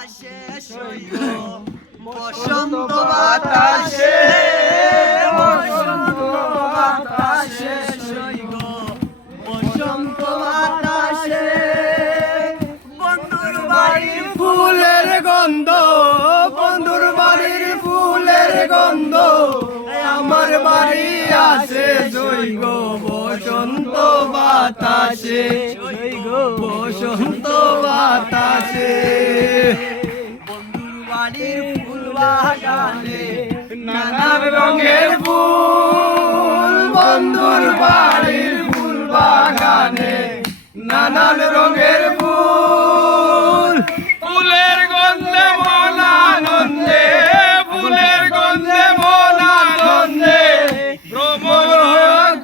শেষ হইল বসন্ত বাতাসে বসন্ত বাতাসে শেষ হইল বসন্ত বাতাসে বন্ধুর বাড়ির ফুলের গন্ধ বন্ধুর বাড়ির ফুলের গন্ধ আমার বাড়ি আসে জৈগ বসন্ত বাতাসে জৈগ বসন্ত বাতাসে বন্ধুর বাড়ির ফুল বাগানে নানান রঙের ফুল বন্ধুর বাড়ির ফুল বাগানে নানান রঙের ফুল ফুলের গন্ধে মন আনন্দে ফুলের গন্ধে মন আনন্দে ভ্রমণ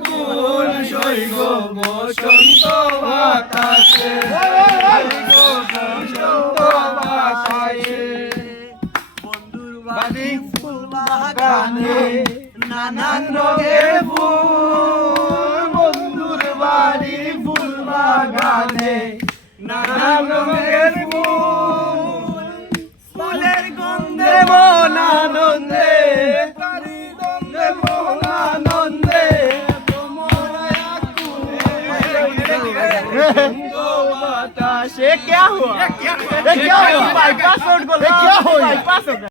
কুল সৈগ বসন্ত বাতাসে বসন্ত বাতাসে বন্ধুর বাড়ি ফুল বাগানে নানান রঙের ফুল বন্ধুর বাড়ি ফুল বাগানে নানান রঙের ফুল ফুলের গন্ধে মন আনন্দে তারি গন্ধে মন আনন্দে बातासे क्या हुआ? बाईपास रोड को क्या हुआ? बाईपास